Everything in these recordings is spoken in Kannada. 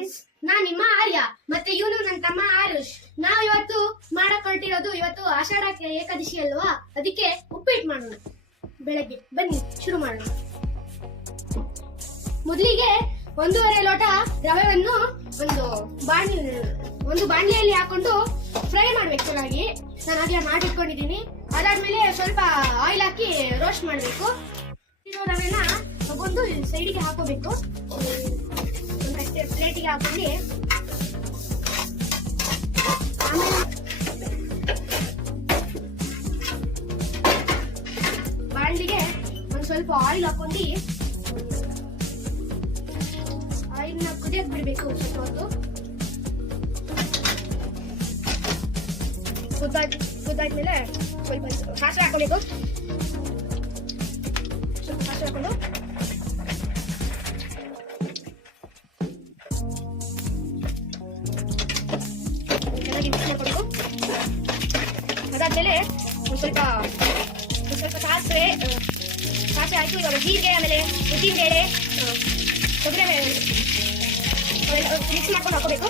ಫ್ರೆಂಡ್ಸ್, ನಾನ್ ನಿಮ್ಮ ಆರ್ಯ ಮತ್ತೆ ಇವನು ನನ್ನ ತಮ್ಮ ಆರುಷ್. ನಾವ್ ಇವತ್ತು ಮಾಡಕ್ ಹೊರಟಿರೋದು, ಇವತ್ತು ಆಷಾಢ ಏಕಾದಶಿ ಅಲ್ವಾ, ಅದಕ್ಕೆ ಉಪ್ಪಿಟ್ಟು ಮಾಡೋಣ. ಬೆಳಗ್ಗೆ ಬನ್ನಿ ಶುರು ಮಾಡೋಣ. ಮೊದಲಿಗೆ 1.5 ಲೋಟ ರವೆಯನ್ನು ಒಂದು ಬಾಣಲಿಯಲ್ಲಿ ಹಾಕೊಂಡು ಫ್ರೈ ಮಾಡ್ಬೇಕು ಚೆನ್ನಾಗಿ. ನಾನು ಹಾಗೆ ಮಾಡಿಟ್ಕೊಂಡಿದ್ದೀನಿ. ಅದಾದ್ಮೇಲೆ ಸ್ವಲ್ಪ ಆಯಿಲ್ ಹಾಕಿ ರೋಸ್ಟ್ ಮಾಡ್ಬೇಕು. ಇರೋ ರವೆನ ತಗೊಂಡು ಸೈಡಿಗೆ ಹಾಕೋಬೇಕು. ಪ್ಲೇಟಿಗೆ ಹಾಕೊಂಡು ಆಮೇಲೆ ಬಾಣಲಿಗೆ ಒಂದ್ ಸ್ವಲ್ಪ ಆಯಿಲ್ ಹಾಕೊಂಡು ಆಯಿಲ್ನ ಕುದಿಯಕ್ ಬಿಡ್ಬೇಕು. ಸ್ವಲ್ಪ ಹೊತ್ತು ಕುದ್ದಾದ್ಮೇಲೆ ಸ್ವಲ್ಪ ಸಾಸಿವೆ ಹಾಕೋಬೇಕು. ಸ್ವಲ್ಪ ಸಾಸಿವೆ ಹಾಕೊಂಡು ಅದಾದ್ಮೇಲೆ ಸ್ವಲ್ಪ ಸಾಸಿವೆ ಹಾಕಿ ಇವಾಗ ಜೀರಿಗೆ, ಆಮೇಲೆ ಉದ್ದಿನಬೇಳೆ, ತೊಗರಿಬೇಳೆ ಮಿಕ್ಸ್ ಮಾಡ್ಕೊಂಡು ಹಾಕೋಬೇಕು.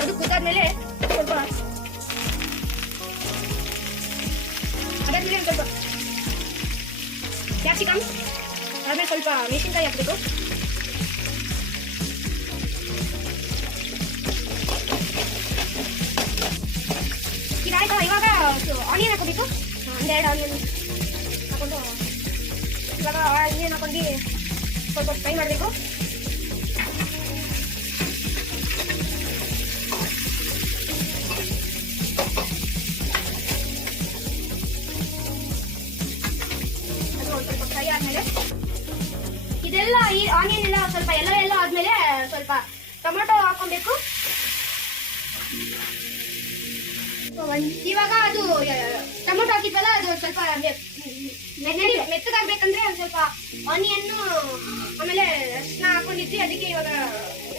ಅದು ಕುದ್ದಾದ್ಮೇಲೆ ಸ್ವಲ್ಪ ಅದಾದ್ಮೇಲೆ ಸ್ವಲ್ಪ ಕ್ಯಾಪ್ಸಿಕಮ್, ಆದ್ಮೇಲೆ ಸ್ವಲ್ಪ ಮೆಣಸಿನಕಾಯಿ ಹಾಕಬೇಕು. ಇದಾಯ್ತಾ? ಇವಾಗ ಆನಿಯನ್ ಹಾಕೋಬೇಕು. 1-2 ಆನಿಯನ್ ಹಾಕೊಂಡು ಇವಾಗ ಆನಿಯನ್ ಹಾಕೊಂಡು ಸ್ವಲ್ಪ ಫ್ರೈ ಮಾಡಬೇಕು. ಅದು ಒಂದು ಸ್ವಲ್ಪ ಫ್ರೈ ಆದ್ಮೇಲೆ ಇದೆಲ್ಲ ಈ ಆನಿಯನ್ ಎಲ್ಲ ಸ್ವಲ್ಪ ಎಲ್ಲ ಆದ್ಮೇಲೆ ಸ್ವಲ್ಪ ಟೊಮೆಟೊ ಹಾಕೊಬೇಕು. ಇವಾಗ ಅದು ಟೊಮೊಟೊ ಹಾಕಿದ್ವಲ್ಲ, ಅದು ಸ್ವಲ್ಪ ಮೆತ್ತಗಾಗ್ಬೇಕಂದ್ರೆ ಒಂದು ಸ್ವಲ್ಪ ಆನಿಯನ್ ಆಮೇಲೆ ಅರಿಶಿನ ಹಾಕೊಂಡಿದ್ವಿ. ಅದಕ್ಕೆ ಇವಾಗ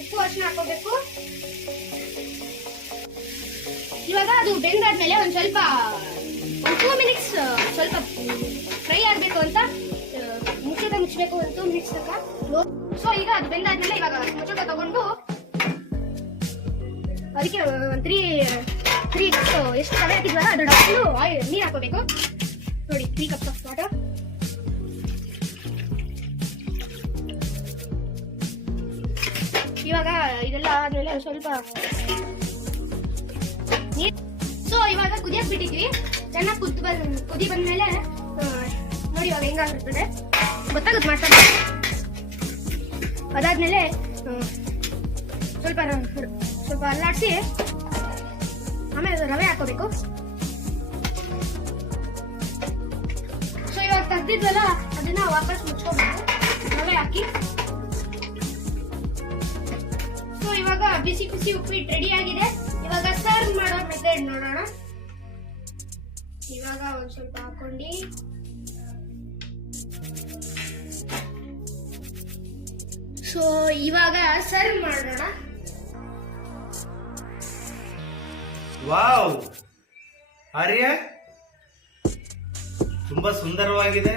ಉಪ್ಪು ಅರಿಶಿನ ಹಾಕೋಬೇಕು. ಇವಾಗ ಅದು ಬೆಂದಾದ್ಮೇಲೆ ಒಂದ್ ಸ್ವಲ್ಪ 2 ಮಿನಿಟ್ಸ್ ಸ್ವಲ್ಪ ಫ್ರೈ ಆಗ್ಬೇಕು ಅಂತ ಮುಚ್ಚಬೇಕು. 2 ಮಿನಿಟ್ಸ್ ತನಕ. ಸೊ ಈಗ ಅದು ಬೆಂದಾದ್ಮೇಲೆ ಇವಾಗ ಮುಚ್ಚಟ ತಗೊಂಡು ಅದಕ್ಕೆ 3 ಕಪ್ ಎಷ್ಟು ರವೆ ಹಾಕಿದ್ವಲ್ಲ ಅದು ಡಬ್ಬಲು ನೀರು ಹಾಕೋಬೇಕು. ನೋಡಿ, 3 ಕಪ್ಸ್ ಆಫ್ ವಾಟರ್. ಇವಾಗ ಇದೆಲ್ಲ ಆದ್ಮೇಲೆ ಸ್ವಲ್ಪ ನೀರು. ಸೊ ಇವಾಗ ಕುದಿಯಕ್ ಬಿಟ್ಟಿದ್ವಿ. ಚೆನ್ನಾಗಿ ಕುದಿ ಬಂದ್ಮೇಲೆ ನೋಡಿ ಇವಾಗ ಹೆಂಗಾಗಿರ್ತದೆ ಗೊತ್ತಾಗುತ್ತೆ ಮಾಡ್ತಾರೆ. ಅದಾದ್ಮೇಲೆ ಸ್ವಲ್ಪ ಅಲ್ಲಾಡಿಸಿ ಆಮೇಲೆ ರವೆ ಹಾಕೋಬೇಕು. ಸೊ ಇವಾಗ ತೆಗ್ದಿದ್ವಲ್ಲ ಅದನ್ನ ವಾಪಸ್ ಮುಚ್ಕೋಬೇಕು ರವೆ ಹಾಕಿ. ಸೊ ಇವಾಗ ಬಿಸಿ ಉಪ್ಪಿಟ್ಟು ರೆಡಿ ಆಗಿದೆ. ಇವಾಗ ಸರ್ವ್ ಮಾಡೋ ಮೆಥಡ್ ನೋಡೋಣ. ಇವಾಗ ಒಂದ್ ಸ್ವಲ್ಪ ಹಾಕೊಂಡು ಸೊ ಇವಾಗ ಸರ್ವ್ ಮಾಡೋಣ. ವಾವ್, ಆರ್ಯ ತುಂಬಾ ಸುಂದರವಾಗಿದೆ.